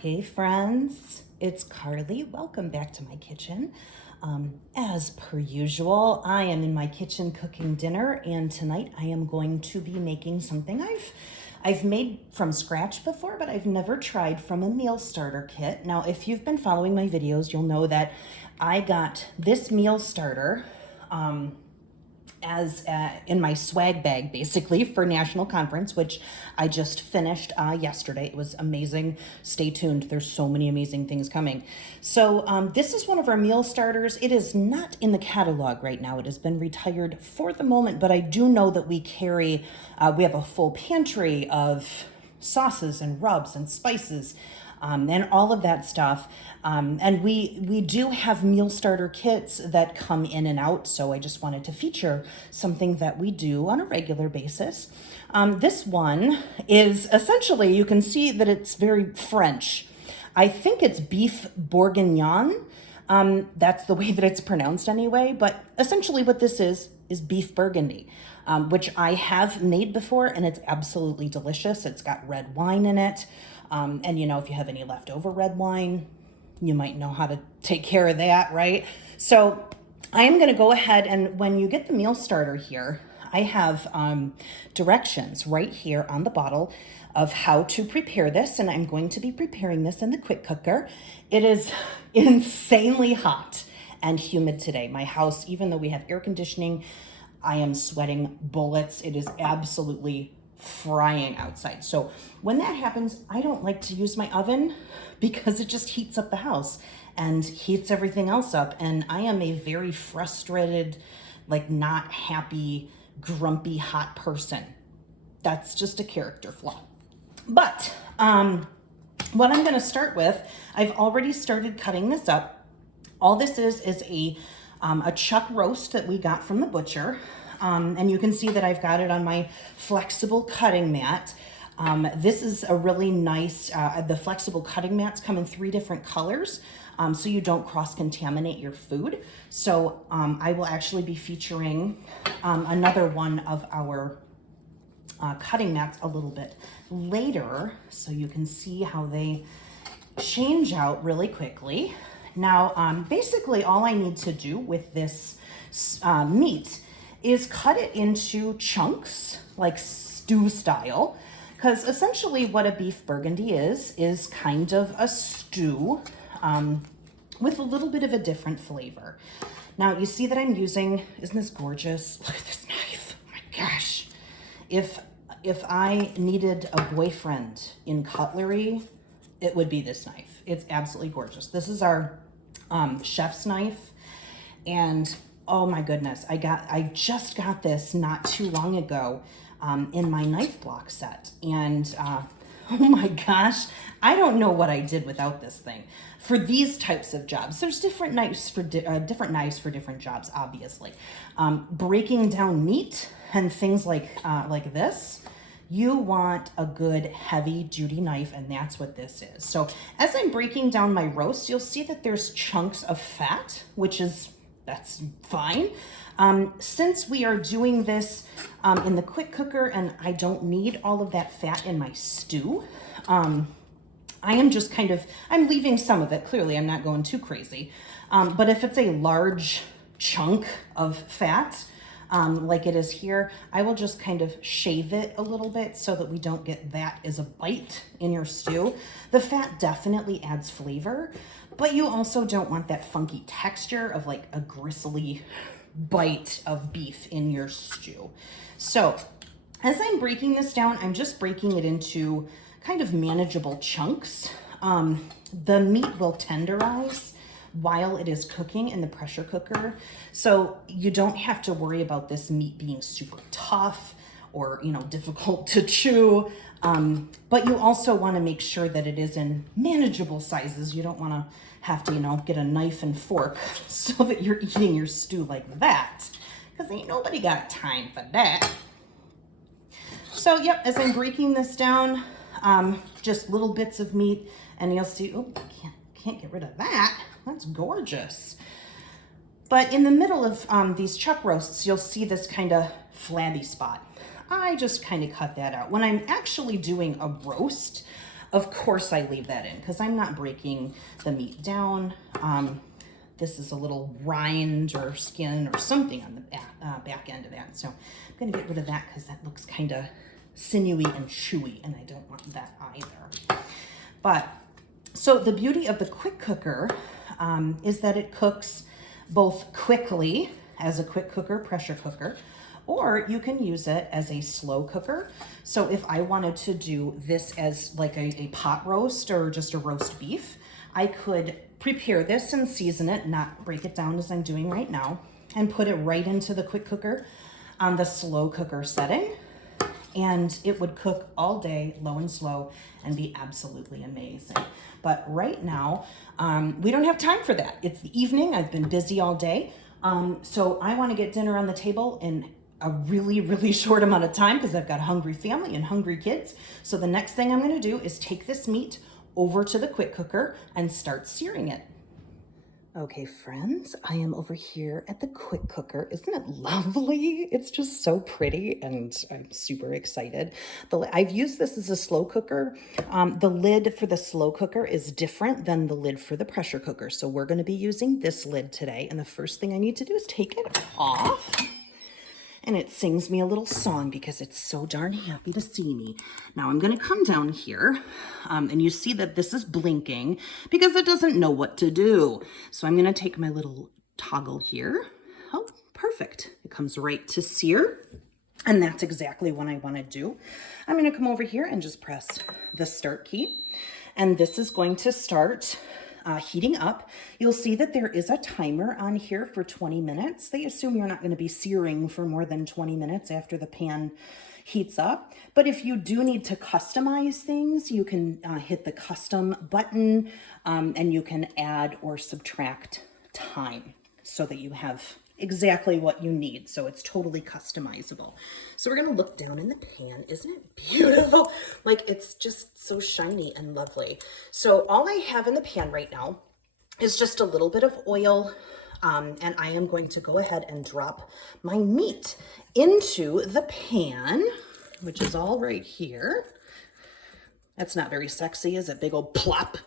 Hey friends, it's Carly. Welcome back to my kitchen. As per usual, I am in my kitchen cooking dinner, and tonight I am going to be making something I've made from scratch before, but I've never tried from a meal starter kit. Now, if you've been following my videos, you'll know that I got this meal starter as in my swag bag basically for national conference, which I just finished yesterday. It was amazing. Stay tuned, there's so many amazing things coming. So this is one of our meal starters. It is not in the catalog right now. It has been retired for the moment, but I do know that we carry we have a full pantry of sauces and rubs and spices and all of that stuff. And we do have meal starter kits that come in and out, so I just wanted to feature something that we do on a regular basis. This one is essentially, you can see that it's very French. I think it's beef bourguignon. That's the way that it's pronounced anyway, but essentially what this is beef burgundy. Which I have made before, and it's absolutely delicious. It's got red wine in it. And you know, if you have any leftover red wine, you might know how to take care of that, right? So I am gonna go ahead, and when you get the meal starter here, I have directions right here on the bottle of how to prepare this, and I'm going to be preparing this in the quick cooker. It is insanely hot and humid today. My house, even though we have air conditioning, I am sweating bullets. It is absolutely frying outside. So when that happens, I don't like to use my oven because it just heats up the house and heats everything else up. And I am a very frustrated, like not happy, grumpy, hot person. That's just a character flaw. But what I'm gonna start with, I've already started cutting this up. All this is a chuck roast that we got from the butcher. And you can see that I've got it on my flexible cutting mat. This is a really nice, the flexible cutting mats come in 3 different colors, so you don't cross-contaminate your food. So I will actually be featuring another one of our cutting mats a little bit later, so you can see how they change out really quickly. Now, basically all I need to do with this meat is cut it into chunks, like stew style, because essentially what a beef burgundy is kind of a stew with a little bit of a different flavor. Now, you see that I'm using, isn't this gorgeous? Look at this knife, oh my gosh. If I needed a boyfriend in cutlery, it would be this knife. It's absolutely gorgeous. This is our chef's knife, and oh my goodness, I just got this not too long ago in my knife block set, and oh my gosh, I don't know what I did without this thing for these types of jobs. There's different knives for different jobs, obviously. Breaking down meat and things like this, you want a good heavy duty knife, and that's what this is. So as I'm breaking down my roast, you'll see that there's chunks of fat, that's fine. Since we are doing this in the quick cooker and I don't need all of that fat in my stew, I am just I'm leaving some of it. Clearly, I'm not going too crazy. But if it's a large chunk of fat, like it is here, I will just kind of shave it a little bit so that we don't get that as a bite in your stew. The fat definitely adds flavor, but you also don't want that funky texture of like a gristly bite of beef in your stew. So as I'm breaking this down, I'm just breaking it into kind of manageable chunks. The meat will tenderize while it is cooking in the pressure cooker. So you don't have to worry about this meat being super tough or, you know, difficult to chew. But you also want to make sure that it is in manageable sizes. You don't want to have to, you know, get a knife and fork so that you're eating your stew like that, because ain't nobody got time for that. So yep, as I'm breaking this down, just little bits of meat, and you'll see, oh, I can't get rid of that. That's gorgeous. But in the middle of these chuck roasts, you'll see this kind of flabby spot. I just kind of cut that out. When I'm actually doing a roast, Of course I leave that in because I'm not breaking the meat down. This is a little rind or skin or something on the back end of that. So I'm gonna get rid of that because that looks kind of sinewy and chewy, and I don't want that either. But so the beauty of the quick cooker is that it cooks both quickly as a quick cooker, pressure cooker, or you can use it as a slow cooker. So if I wanted to do this as like a pot roast or just a roast beef, I could prepare this and season it, not break it down as I'm doing right now, and put it right into the quick cooker on the slow cooker setting. And it would cook all day, low and slow, and be absolutely amazing. But right now, we don't have time for that. It's the evening, I've been busy all day. So I wanna get dinner on the table in a really, really short amount of time because I've got a hungry family and hungry kids. So the next thing I'm gonna do is take this meat over to the quick cooker and start searing it. Okay, friends, I am over here at the quick cooker. Isn't it lovely? It's just so pretty, and I'm super excited. I've used this as a slow cooker. The lid for the slow cooker is different than the lid for the pressure cooker. So we're gonna be using this lid today. And the first thing I need to do is take it off. And it sings me a little song because it's so darn happy to see me. Now I'm gonna come down here and you see that this is blinking because it doesn't know what to do. So I'm gonna take my little toggle here. Oh, perfect. It comes right to sear. And that's exactly what I wanna do. I'm gonna come over here and just press the start key. And this is going to start heating up. You'll see that there is a timer on here for 20 minutes. They assume you're not going to be searing for more than 20 minutes after the pan heats up. But if you do need to customize things, you can hit the custom button and you can add or subtract time so that you have exactly what you need. So it's totally customizable. So we're going to look down in the pan. Isn't it beautiful? Like, it's just so shiny and lovely. So all I have in the pan right now is just a little bit of oil. And I am going to go ahead and drop my meat into the pan, which is all right here. That's not very sexy, is it? Big old plop.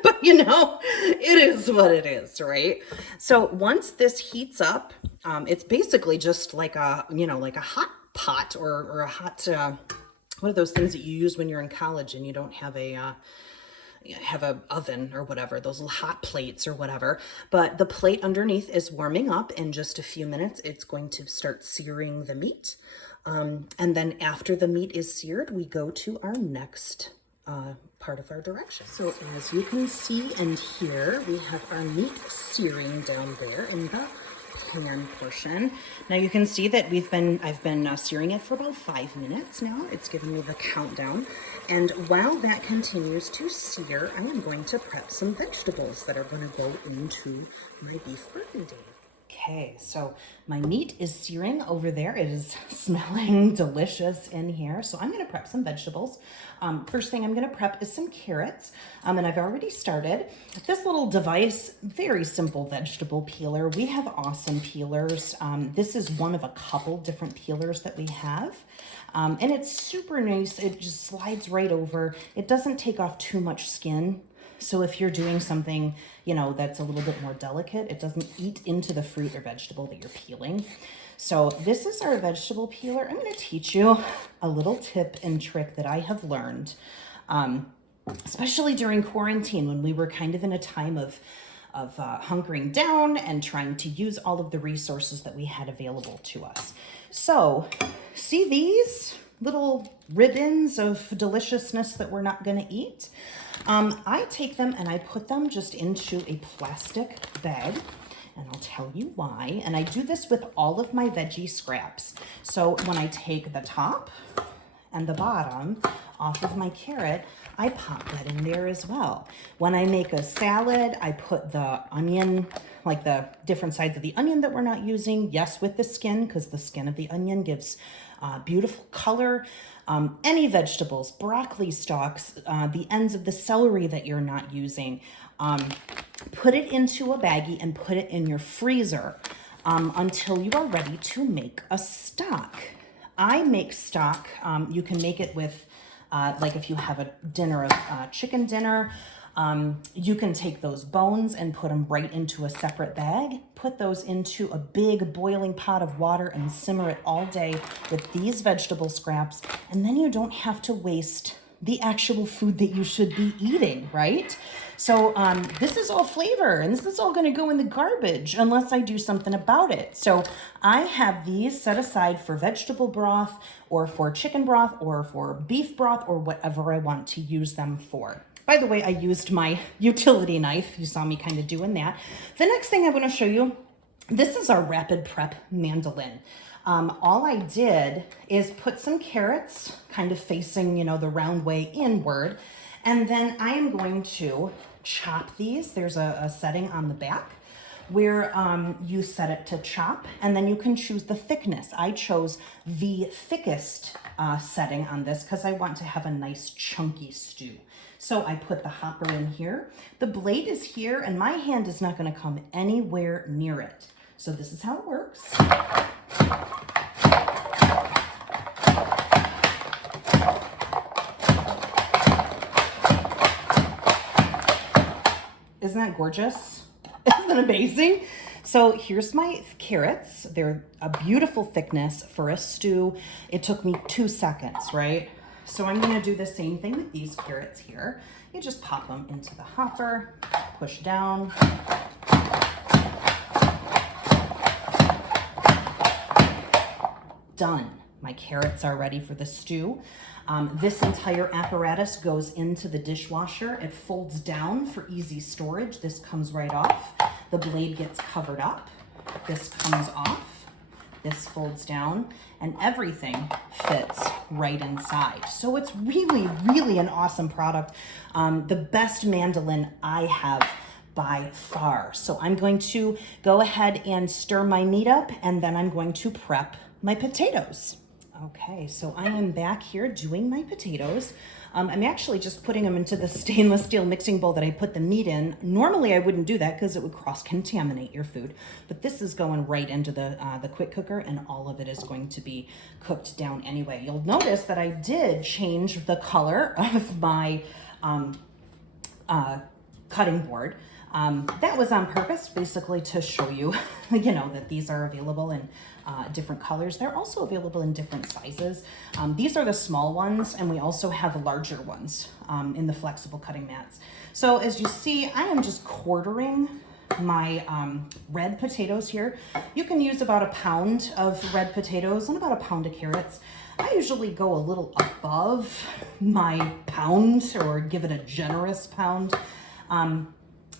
But you know, it is what it is, right? So once this heats up, it's basically just like a, you know, like a hot pot or a hot, what are those things that you use when you're in college and you don't have a oven or whatever, those little hot plates or whatever. But the plate underneath is warming up. In just a few minutes, it's going to start searing the meat. And then after the meat is seared, we go to our next part of our direction. So as you can see and hear, we have our meat searing down there in the pan portion. Now you can see that I've been searing it for about 5 minutes now. It's giving me the countdown. And while that continues to sear, I am going to prep some vegetables that are going to go into my beef burgundy. Okay, so my meat is searing over there. It is smelling delicious in here. So I'm going to prep some vegetables. First thing I'm going to prep is some carrots. And I've already started. This little device, very simple vegetable peeler. We have awesome peelers. This is one of a couple different peelers that we have. And it's super nice. It just slides right over. It doesn't take off too much skin. So if you're doing something, you know, that's a little bit more delicate, it doesn't eat into the fruit or vegetable that you're peeling. So this is our vegetable peeler. I'm going to teach you a little tip and trick that I have learned, especially during quarantine when we were kind of in a time of hunkering down and trying to use all of the resources that we had available to us. So see these little ribbons of deliciousness that we're not going to eat? I take them and I put them just into a plastic bag, and I'll tell you why. And I do this with all of my veggie scraps. So when I take the top and the bottom off of my carrot, I pop that in there as well. When I make a salad, I put the onion, like the different sides of the onion that we're not using, yes, with the skin, because the skin of the onion gives beautiful color. Any vegetables, broccoli stalks, the ends of the celery that you're not using, put it into a baggie and put it in your freezer until you are ready to make a stock. I make stock. You can make it with like if you have a dinner of chicken dinner, you can take those bones and put them right into a separate bag, put those into a big boiling pot of water and simmer it all day with these vegetable scraps. And then you don't have to waste the actual food that you should be eating, right? So this is all flavor, and this is all gonna go in the garbage unless I do something about it. So I have these set aside for vegetable broth or for chicken broth or for beef broth or whatever I want to use them for. By the way, I used my utility knife. You saw me kind of doing that. The next thing I'm gonna show you, this is our rapid prep mandolin. All I did is put some carrots kind of facing, you know, the round way inward. And then I am going to chop these. There's a setting on the back where you set it to chop, and then you can choose the thickness. I chose the thickest setting on this because I want to have a nice chunky stew. So I put the hopper in here. The blade is here, and my hand is not gonna come anywhere near it. So this is how it works. Isn't that gorgeous? Isn't that amazing? So here's my carrots. They're a beautiful thickness for a stew. It took me 2 seconds, right? So I'm gonna do the same thing with these carrots here. You just pop them into the hopper, push down. Done. My carrots are ready for the stew. This entire apparatus goes into the dishwasher. It folds down for easy storage. This comes right off. The blade gets covered up. This comes off. This folds down, and everything fits right inside. So it's really, really an awesome product. The best mandolin I have by far. So I'm going to go ahead and stir my meat up, and then I'm going to prep my potatoes. Okay, so I am back here doing my potatoes. I'm actually just putting them into the stainless steel mixing bowl that I put the meat in. Normally I wouldn't do that because it would cross-contaminate your food, but this is going right into the quick cooker, and all of it is going to be cooked down anyway. You'll notice that I did change the color of my cutting board. That was on purpose, basically to show you, you know, that these are available in different colors. They're also available in different sizes. These are the small ones, and we also have larger ones in the flexible cutting mats. So as you see, I am just quartering my red potatoes here. You can use about 1 pound of red potatoes and about 1 pound of carrots. I usually go a little above my pound, or give it a generous pound,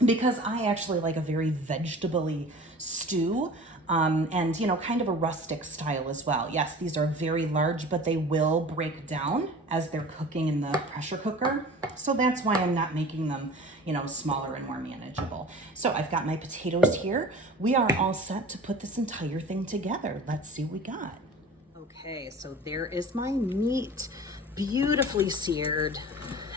because I actually like a very vegetable-y stew, and, you know, kind of a rustic style as well. Yes, these are very large, but they will break down as they're cooking in the pressure cooker. So that's why I'm not making them, you know, smaller and more manageable. So I've got my potatoes here. We are all set to put this entire thing together. Let's see what we got. Okay, so there is my meat, beautifully seared.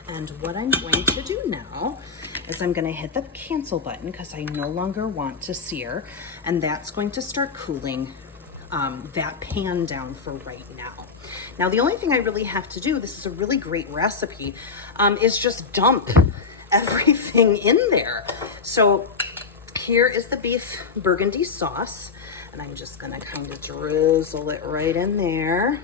And what I'm going to do now is I'm going to hit the cancel button because I no longer want to sear, and that's going to start cooling that pan down for right now. Now, the only thing I really have to do, this is a really great recipe, is just dump everything in there. So here is the beef burgundy sauce, and I'm just going to kind of drizzle it right in there.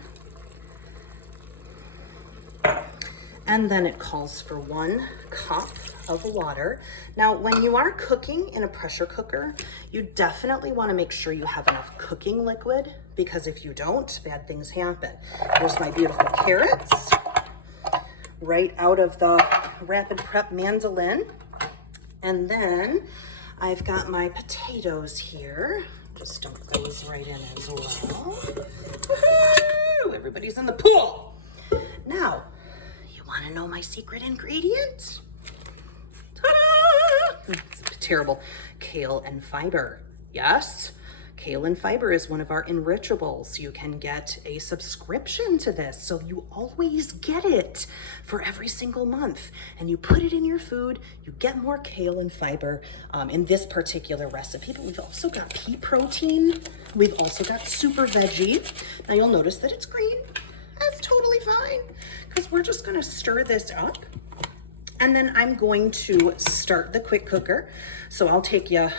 And then it calls for 1 cup of water. Now, when you are cooking in a pressure cooker, you definitely want to make sure you have enough cooking liquid, because if you don't, bad things happen. Here's my beautiful carrots, right out of the rapid prep mandolin. And then I've got my potatoes here. Just dump those right in as well. Woohoo! Everybody's in the pool. Now, want to know my secret ingredient? Ta-da! It's terrible. Kale and fiber. Yes, kale and fiber is one of our enrichables. You can get a subscription to this, so you always get it for every single month. And you put it in your food, you get more kale and fiber in this particular recipe. But we've also got pea protein. We've also got super veggie. Now you'll notice that it's green. That's totally fine, because we're just gonna stir this up. And then I'm going to start the quick cooker. So I'll give you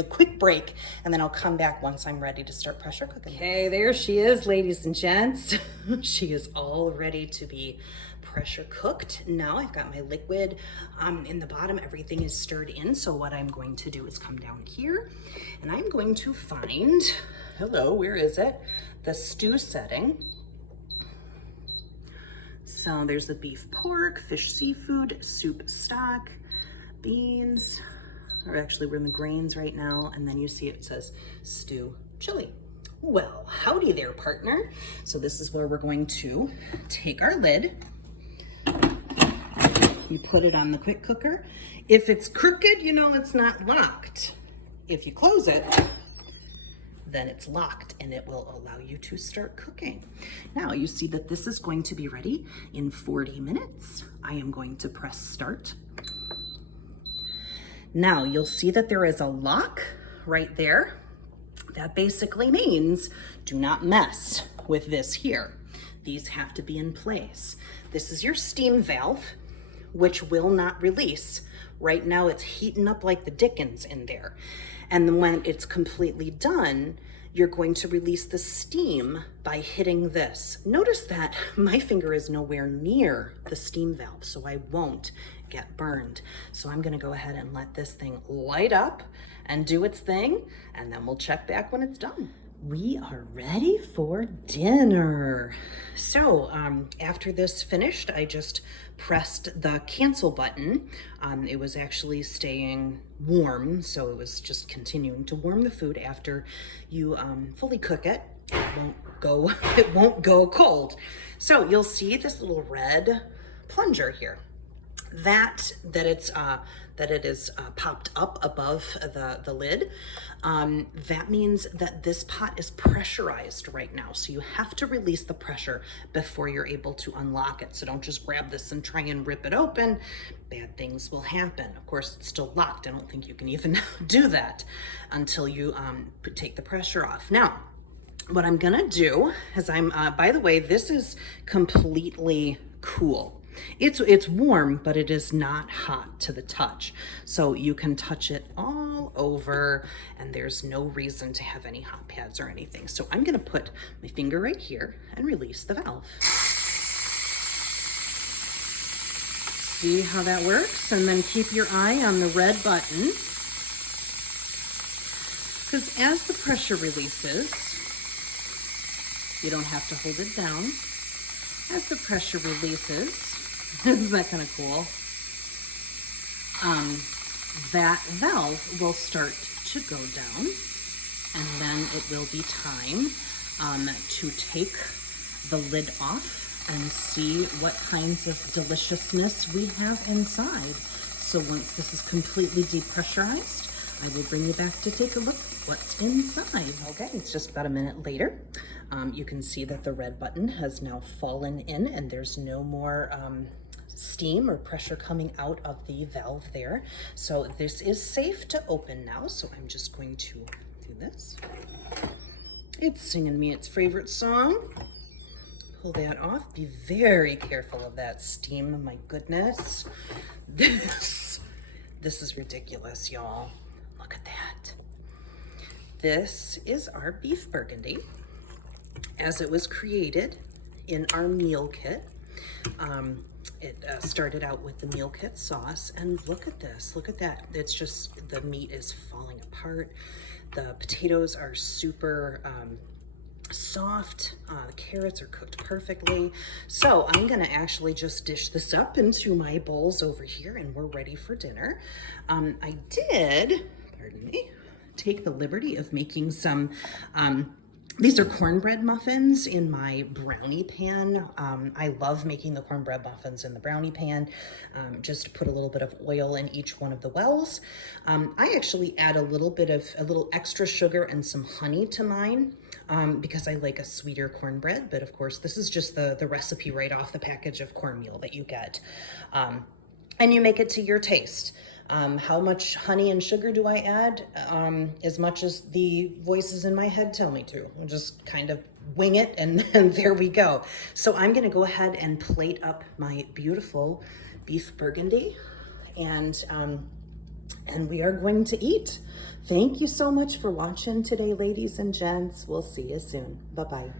a quick break, and then I'll come back once I'm ready to start pressure cooking. Okay, there she is, ladies and gents. She is all ready to be pressure cooked. Now I've got my liquid in the bottom. Everything is stirred in. So what I'm going to do is come down here, and I'm going to find, hello, where is it? The stew setting. So there's the beef, pork, fish, seafood, soup, stock, beans, or actually we're in the grains right now. And then you see it says stew, chili. Well, howdy there, partner. So this is where we're going to take our lid. You put it on the quick cooker. If it's crooked, you know it's not locked. If you close it, then it's locked and it will allow you to start cooking. Now you see that this is going to be ready in 40 minutes. I am going to press start. Now you'll see that there is a lock right there. That basically means do not mess with this here. These have to be in place. This is your steam valve, which will not release. Right now it's heating up like the dickens in there. And then when it's completely done, you're going to release the steam by hitting this. Notice that my finger is nowhere near the steam valve, so I won't get burned. So I'm gonna go ahead and let this thing light up and do its thing, and then we'll check back when it's done. We are ready for dinner. So after this finished, I just pressed the cancel button. It was actually staying warm, so it was just continuing to warm the food. After you fully cook it, it won't go cold. So you'll see this little red plunger here. That it is popped up above the lid, that means that this pot is pressurized right now. So you have to release the pressure before you're able to unlock it. So don't just grab this and try and rip it open. Bad things will happen. Of course, it's still locked. I don't think you can even do that until you take the pressure off. Now, what I'm gonna do is by the way, this is completely cool. It's warm, but it is not hot to the touch. So you can touch it all over, and there's no reason to have any hot pads or anything. So I'm gonna put my finger right here and release the valve. See how that works? And then keep your eye on the red button, because as the pressure releases, you don't have to hold it down. As the pressure releases, isn't that kind of cool? That valve will start to go down, and then it will be time to take the lid off and see what kinds of deliciousness we have inside. So once this is completely depressurized, I will bring you back to take a look at what's inside. Okay, it's just about a minute later. You can see that the red button has now fallen in, and there's no more steam or pressure coming out of the valve there. So this is safe to open now. So I'm just going to do this. It's singing me its favorite song. Pull that off. Be very careful of that steam. My goodness. This is ridiculous, y'all. Look at that. This is our beef burgundy as it was created in our meal kit. It started out with the meal kit sauce, and look at this, look at that. It's just, the meat is falling apart. The potatoes are super soft. The carrots are cooked perfectly. So I'm gonna actually just dish this up into my bowls over here, and we're ready for dinner. I did, pardon me, take the liberty of making some these are cornbread muffins in my brownie pan. I love making the cornbread muffins in the brownie pan. Just put a little bit of oil in each one of the wells. I actually add a little extra sugar and some honey to mine because I like a sweeter cornbread. But of course, this is just the recipe right off the package of cornmeal that you get. and you make it to your taste. How much honey and sugar do I add? As much as the voices in my head tell me to. I'll just kind of wing it, and there we go. So I'm gonna go ahead and plate up my beautiful beef burgundy, and we are going to eat. Thank you so much for watching today, ladies and gents. We'll see you soon. Bye-bye.